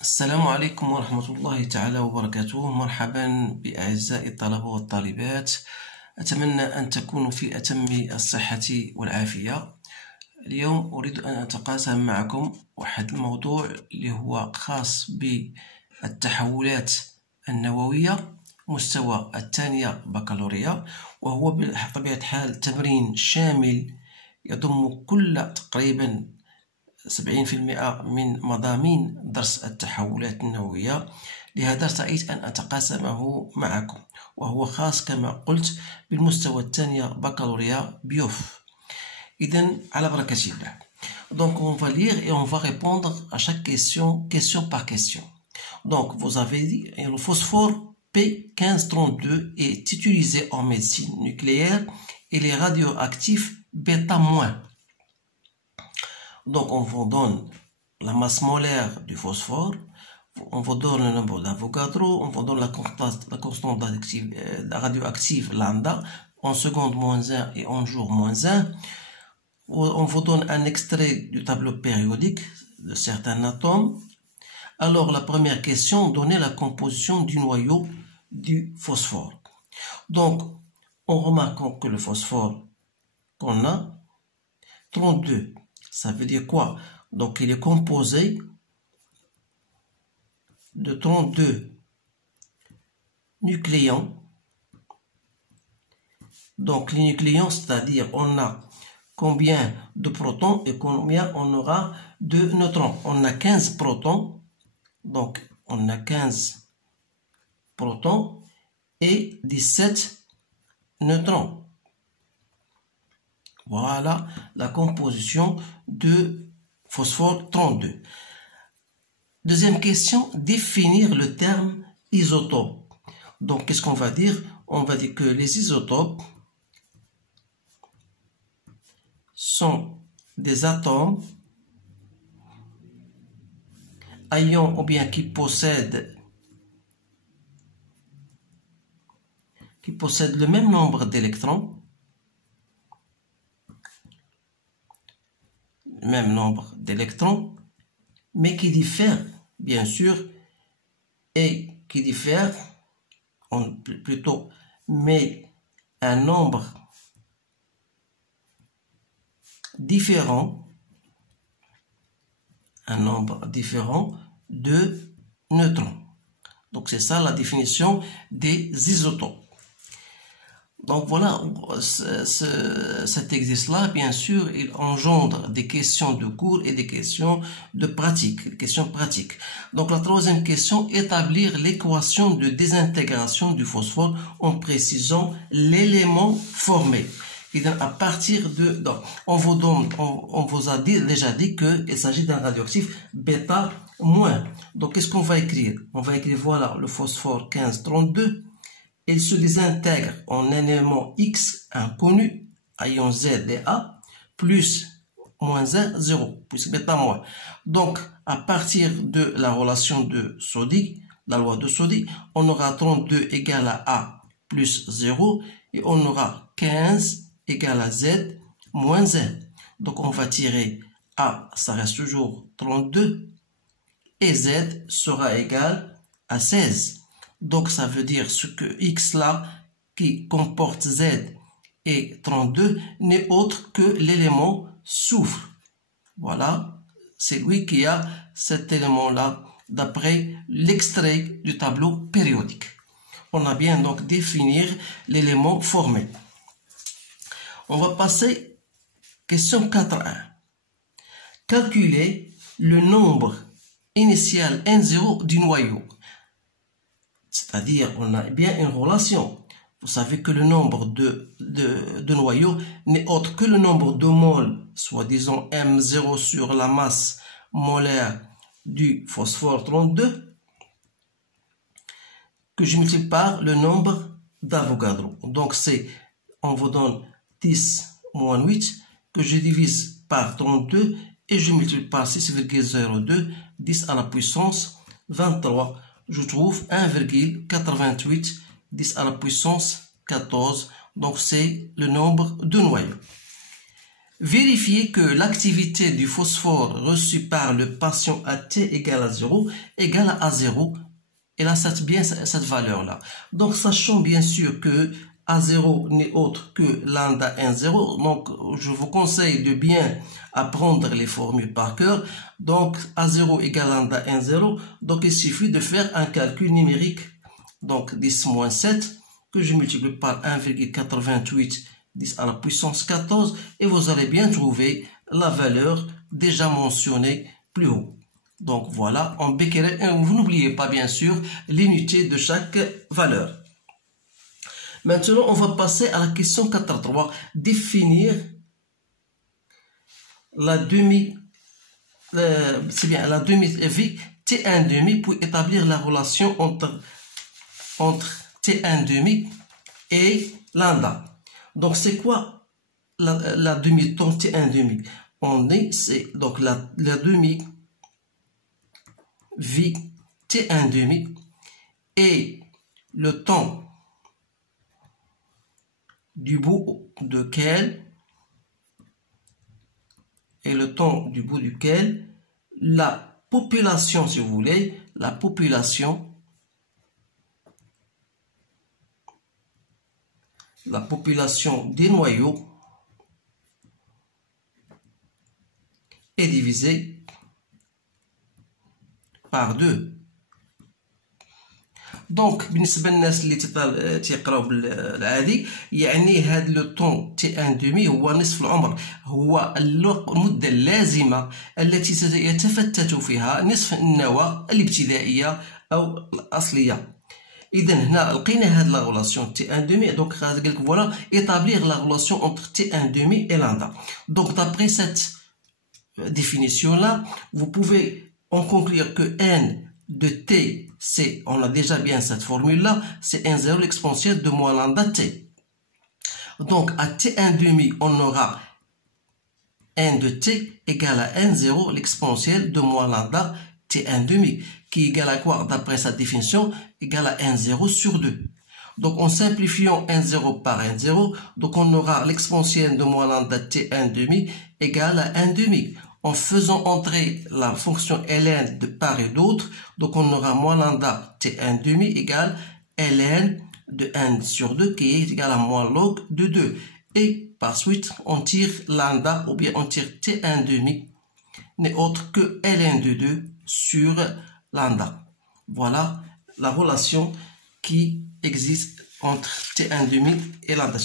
السلام عليكم ورحمة الله تعالى وبركاته. مرحبا بأعزائي الطلبة والطالبات، أتمنى أن تكونوا في أتم الصحة والعافية. اليوم أريد أن أتقاسم معكم واحد الموضوع اللي هو خاص بالتحولات النووية مستوى الثانية بكالوريا، وهو بطبيعة الحال تمرين شامل يضم كل تقريبا 70% من مضامين درس التحولات النووية. لهذا رأيت أن أتقاسمه معكم، وهو خاص كما قلت بالمستوى الثانية بكالوريا بيوف. إذن على بركة الله. Donc on va lire et on va répondre à chaque question par question. Donc vous avez dit le phosphore P1532 est utilisé en médecine nucléaire et les radioactifs β-. Donc on vous donne la masse molaire du phosphore, on vous donne le nombre d'Avogadro, on vous donne la constante radioactive lambda en seconde moins 1 et en jour moins 1. On vous donne un extrait du tableau périodique de certains atomes. Alors la première question, donnez la composition du noyau du phosphore. Donc on remarque que le phosphore qu'on a, 32, ça veut dire quoi? Donc il est composé de 32 nucléons. Donc les nucléons, c'est-à-dire on a combien de protons et combien on aura de neutrons. On a 15 protons, donc on a 15 protons et 17 neutrons. Voilà la composition de phosphore 32. Deuxième question, définir le terme isotope. Donc qu'est-ce qu'on va dire? On va dire que les isotopes sont des atomes ayant ou bien qui possèdent le même nombre d'électrons, mais qui diffèrent, bien sûr, mais un nombre différent de neutrons. Donc c'est ça la définition des isotopes. Donc voilà, cet exercice-là, bien sûr, il engendre des questions de cours et des questions de pratique, des questions pratiques. Donc la troisième question, établir l'équation de désintégration du phosphore en précisant l'élément formé. Et donc, à partir de, donc, on vous a déjà dit qu'il s'agit d'un radioactif β-. Donc qu'est-ce qu'on va écrire? On va écrire, voilà, le phosphore 1532. Il se désintègre en un élément X inconnu, ion Z et A, plus moins 1, 0, puisque β-. Donc, à partir de la relation de Soddy, la loi de Soddy, on aura 32 égale à A plus 0, et on aura 15 égale à Z moins 1. Donc, on va tirer A, ça reste toujours 32, et Z sera égal à 16. Donc, ça veut dire ce que X là, qui comporte Z et 32, n'est autre que l'élément soufre. Voilà, c'est lui qui a cet élément-là, d'après l'extrait du tableau périodique. On a bien donc définir l'élément formé. On va passer question 4.1. Calculer le nombre initial N0 du noyau. C'est-à-dire, on a bien une relation. Vous savez que le nombre de noyaux n'est autre que le nombre de moles, soit disons M0 sur la masse molaire du phosphore 32, que je multiplie par le nombre d'Avogadro. Donc c'est, on vous donne 10 moins 8, que je divise par 32, et je multiplie par 6,02, 10 à la puissance 23. Je trouve 1,88, 10 à la puissance 14. Donc c'est le nombre de noyaux. Vérifiez que l'activité du phosphore reçue par le patient à T égale à 0 égale à 0. Elle a bien cette valeur-là. Donc, sachant bien sûr que A0 n'est autre que lambda N0. Donc, je vous conseille de bien apprendre les formules par cœur. Donc, A0 égale lambda N0. Donc, il suffit de faire un calcul numérique. Donc, 10 moins 7 que je multiplie par 1,88 10 à la puissance 14 et vous allez bien trouver la valeur déjà mentionnée plus haut. Donc voilà, en becquerel, vous n'oubliez pas bien sûr l'unité de chaque valeur. Maintenant, on va passer à la question 4.3, définir la demi-vie T1,5 pour établir la relation entre T1,5 et lambda. Donc, c'est quoi la demi-temps T1,5? C'est donc la demi-vie T1,5 et le temps du bout duquel la population, si vous voulez, la population des noyaux est divisée par 2. Donc بالنسبه للناس اللي تيقراو بالعادي يعني هذا لو طون T1,5 هو نصف العمر، هو المده اللازمه التي سيتفتت فيها نصف النواه الابتدائيه او الاصليه. اذا هنا لقينا هاد لا غولاسيون T1,5 donc قال لك voilà établir la relation entre T1,5 et lambda. Donc d'après cette définition là, vous pouvez en conclure que n de t, c'est, on a déjà bien cette formule-là, c'est N0 l'exponentielle de moins lambda t. Donc, à T1,5, on aura n de t égale à N0 l'exponentielle de moins lambda T1,5, qui est égal à quoi, d'après sa définition, égale à N0 sur 2. Donc, en simplifiant N0 par N0, donc on aura l'exponentielle de moins lambda T1,5 égale à N,5. En faisant entrer la fonction ln de part et d'autre, donc on aura moins lambda T1,5 égale ln de n sur 2 qui est égal à moins log de 2. Et par suite, on tire lambda ou bien on tire T1,5 n'est autre que ln de 2 sur lambda. Voilà la relation qui existe entre T1,5 et lambda.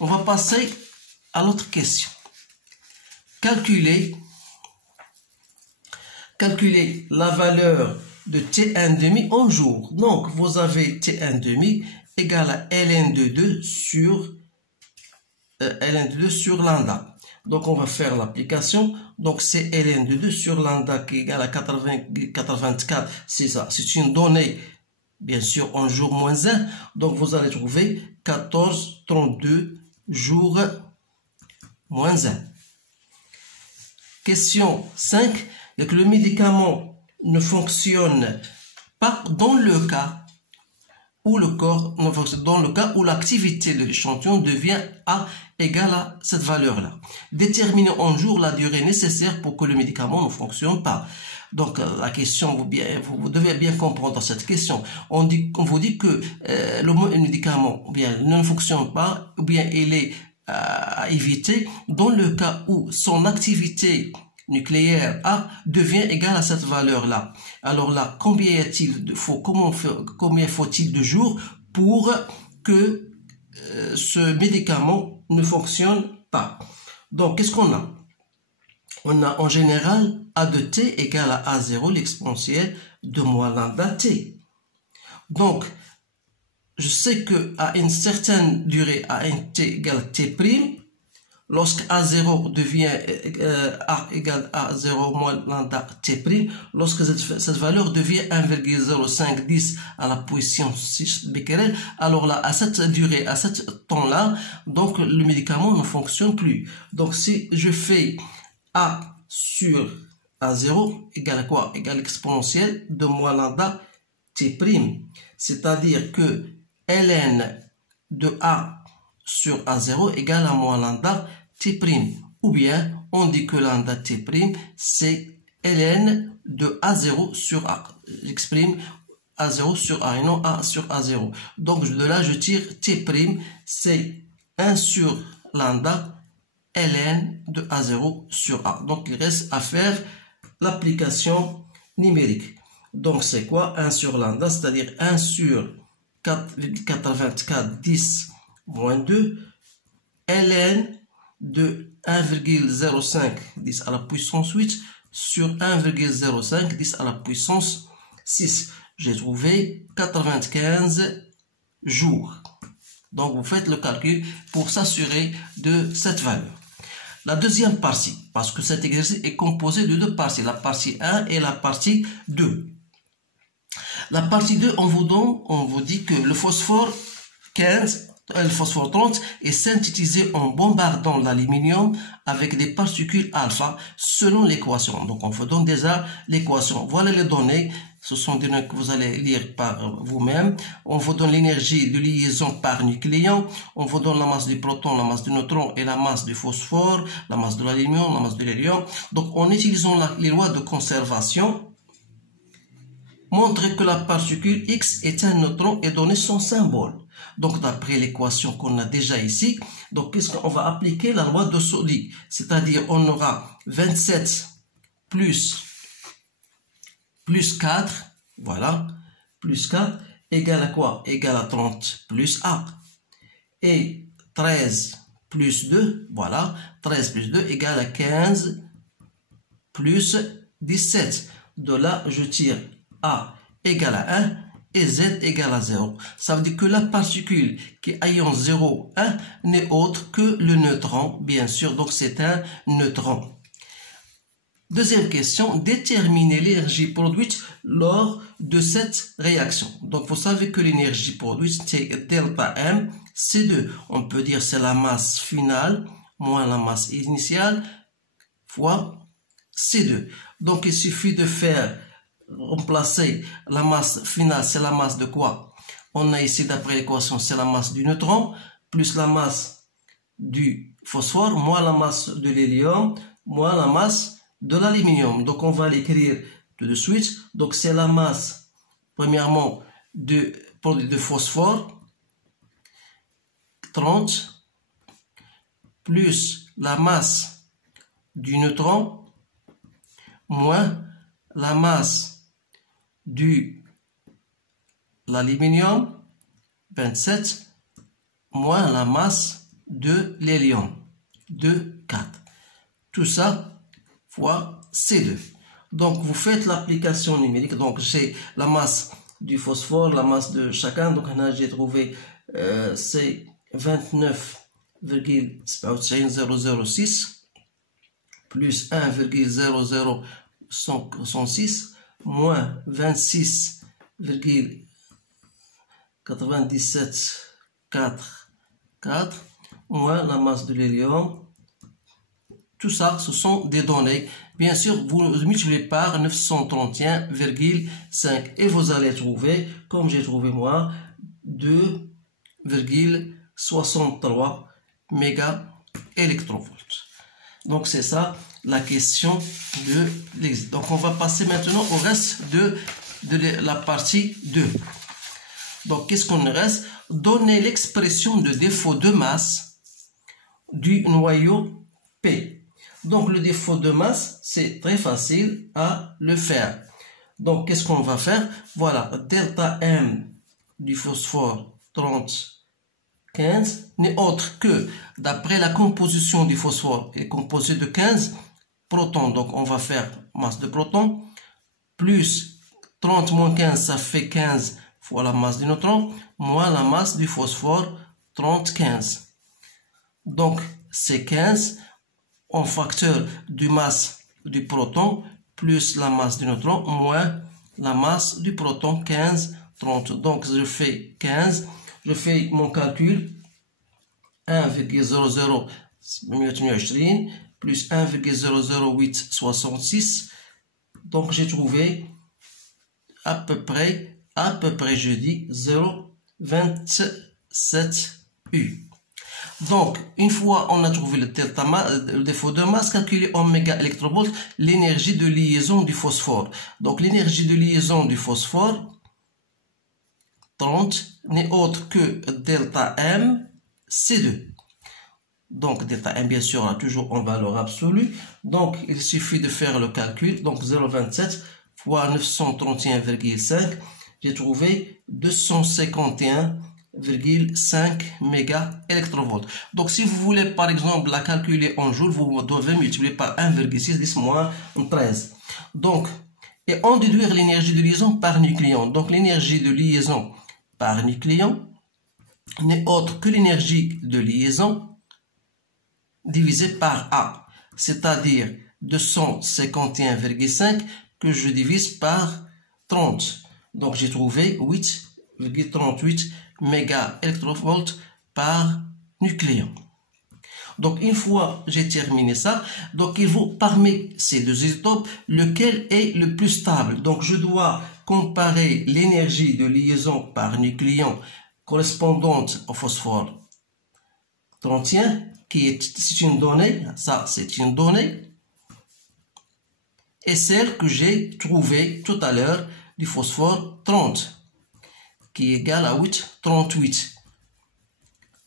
On va passer à l'autre question. Calculer la valeur de T1,5 en jours. Donc, vous avez T1,5 égale à ln de 2 sur lambda. Donc, on va faire l'application. Donc, c'est ln de 2 sur lambda qui est égal à 84. C'est ça. C'est une donnée, bien sûr, en jour moins 1. Donc, vous allez trouver 14,32 jours moins 1. Question 5. Que le médicament ne fonctionne pas dans le cas où le corps ne fonctionne, dans le cas où l'activité de l'échantillon devient A égale à cette valeur-là. Déterminez en jours la durée nécessaire pour que le médicament ne fonctionne pas. Donc la question, vous devez bien comprendre cette question. On vous dit que le médicament bien ne fonctionne pas ou bien il est à éviter dans le cas où son activité nucléaire A devient égal à cette valeur-là. Alors là, combien faut-il de jours pour que ce médicament ne fonctionne pas? Donc, qu'est-ce qu'on a? On a en général A de t égale à A0 l'exponentielle de moins lambda t. Donc, je sais que à une certaine durée, à un t égale à t', lorsque A0 devient A égale à 0 moins lambda t', lorsque cette valeur devient 1,0510 à la puissance 6 becquerel, alors là, à cette durée, à ce temps-là, donc le médicament ne fonctionne plus. Donc si je fais A sur A0 égale à quoi? Égale exponentielle de moins lambda t'. C'est-à-dire que ln de A sur A0 égale à moins lambda t'. ou bien on dit que lambda T', c'est ln de A0 sur A. J'exprime A0 sur A et non A sur A0. Donc de là, je tire T', c'est 1 sur lambda ln de A0 sur A. Donc il reste à faire l'application numérique. Donc c'est quoi 1 sur lambda, c'est-à-dire 1 sur 4,84 10 moins 2 ln de 1,05 10 à la puissance 8 sur 1,05 10 à la puissance 6. J'ai trouvé 95 jours. Donc vous faites le calcul pour s'assurer de cette valeur. La deuxième partie, parce que cet exercice est composé de deux parties, la partie 1 et la partie 2. La partie 2, on vous dit que le phosphore 15, le phosphore 30 est synthétisé en bombardant l'aluminium avec des particules alpha selon l'équation. Donc on vous donne déjà l'équation. Voilà les données. Ce sont des données que vous allez lire par vous-même. On vous donne l'énergie de liaison par nucléon. On vous donne la masse du proton, la masse du neutron et la masse du phosphore, la masse de l'aluminium, la masse de l'hélium. Donc en utilisant les lois de conservation, montrer que la particule X est un neutron et donner son symbole. Donc d'après l'équation qu'on a déjà ici, donc qu'est-ce qu'on va appliquer la loi de Soddy, c'est-à-dire on aura 27 plus 4, voilà, plus 4 égale à quoi? Égale à 30 plus A. Et 13 plus 2, voilà, 13 plus 2 égale à 15 plus 17. De là, je tire A égale à 1 et Z égale à 0. Ça veut dire que la particule qui est à ion 0, 1 n'est autre que le neutron, bien sûr, donc c'est un neutron. Deuxième question, déterminer l'énergie produite lors de cette réaction. Donc vous savez que l'énergie produite c'est delta M, C2. On peut dire c'est la masse finale moins la masse initiale fois C2. Donc il suffit de faire remplacer la masse finale, c'est la masse de quoi? On a ici d'après l'équation, c'est la masse du neutron, plus la masse du phosphore, moins la masse de l'hélium, moins la masse de l'aluminium. Donc on va l'écrire tout de suite. Donc c'est la masse, premièrement, de phosphore, 30, plus la masse du neutron, moins la masse de l'aluminium, 27, moins la masse de l'hélium, 2, 4. Tout ça fois C2. Donc vous faites l'application numérique. Donc j'ai la masse du phosphore, la masse de chacun. Donc là j'ai trouvé c'est 29,006 plus 1,00106 moins 26,9744 moins la masse de l'hélium. Tout ça, ce sont des données. Bien sûr, vous multipliez par 931,5 et vous allez trouver, comme j'ai trouvé moi, 2,63 mégaélectrovolts. Donc c'est ça la question de l'exercice. Donc on va passer maintenant au reste de la partie 2. Donc qu'est-ce qu'on reste? Donner l'expression de défaut de masse du noyau P. Donc le défaut de masse, c'est très facile à le faire. Donc qu'est-ce qu'on va faire? Voilà, delta M du phosphore 30, 15 n'est autre que, d'après la composition du phosphore, est composé de 15 protons. Donc on va faire masse de protons, plus 30 moins 15, ça fait 15 fois la masse du neutron, moins la masse du phosphore, 30, 15. Donc c'est 15 en facteur du masse du proton, plus la masse du neutron, moins la masse du proton, 15, 30. Donc je fais 15. Je fais mon calcul 1,00 plus 1,00866. Donc j'ai trouvé à peu près je dis 0,27 U. Donc, une fois on a trouvé le défaut de masse, calculer en mégaélectrovolts l'énergie de liaison du phosphore. Donc, l'énergie de liaison du phosphore, 30, n'est autre que delta M, C2. Donc, delta M, bien sûr, a toujours en valeur absolue. Donc, il suffit de faire le calcul. Donc, 0,27 fois 931,5, j'ai trouvé 251,5 mégaélectrovolts. Donc, si vous voulez, par exemple, la calculer en joules, vous devez multiplier par 1,6, 10 moins 13. Donc, et on déduire l'énergie de liaison par nucléon. Donc, l'énergie de liaison par nucléon n'est autre que l'énergie de liaison divisé par A, c'est-à-dire 251,5 que je divise par 30. Donc j'ai trouvé 8,38 mégaélectrovolts par nucléon. Donc une fois j'ai terminé ça, donc il faut parmi ces deux isotopes lequel est le plus stable. Donc je dois comparer l'énergie de liaison par nucléon correspondante au phosphore 31 c'est une donnée, ça c'est une donnée, et celle que j'ai trouvée tout à l'heure du phosphore 30, qui est égal à 38.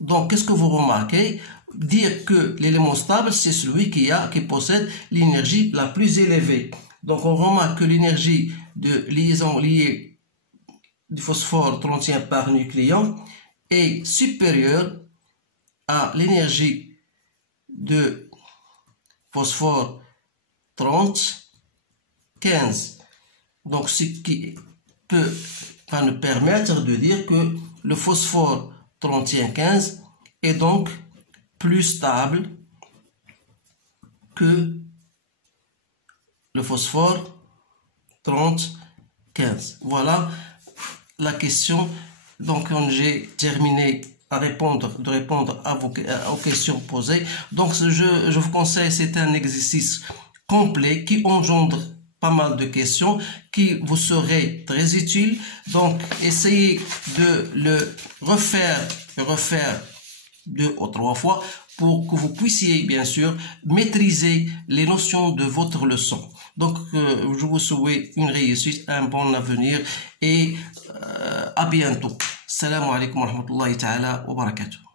Donc, qu'est-ce que vous remarquez? Dire que l'élément stable, c'est celui qui possède l'énergie la plus élevée. Donc, on remarque que l'énergie de liaison liée du phosphore 31 par nucléon est supérieure à l'énergie de phosphore 15. Donc, ce qui va nous permettre de dire que le phosphore 15 est donc plus stable que le phosphore 15. Voilà la question. Donc, j'ai terminé de répondre aux questions posées. Donc, je vous conseille, c'est un exercice complet qui engendre pas mal de questions qui vous seraient très utiles. Donc, essayez de le refaire 2 ou 3 fois pour que vous puissiez, bien sûr, maîtriser les notions de votre leçon. Donc, je vous souhaite une réussite, un bon avenir et à bientôt. Salam alaikum wa rahmatullahi ta'ala wa barakatuh.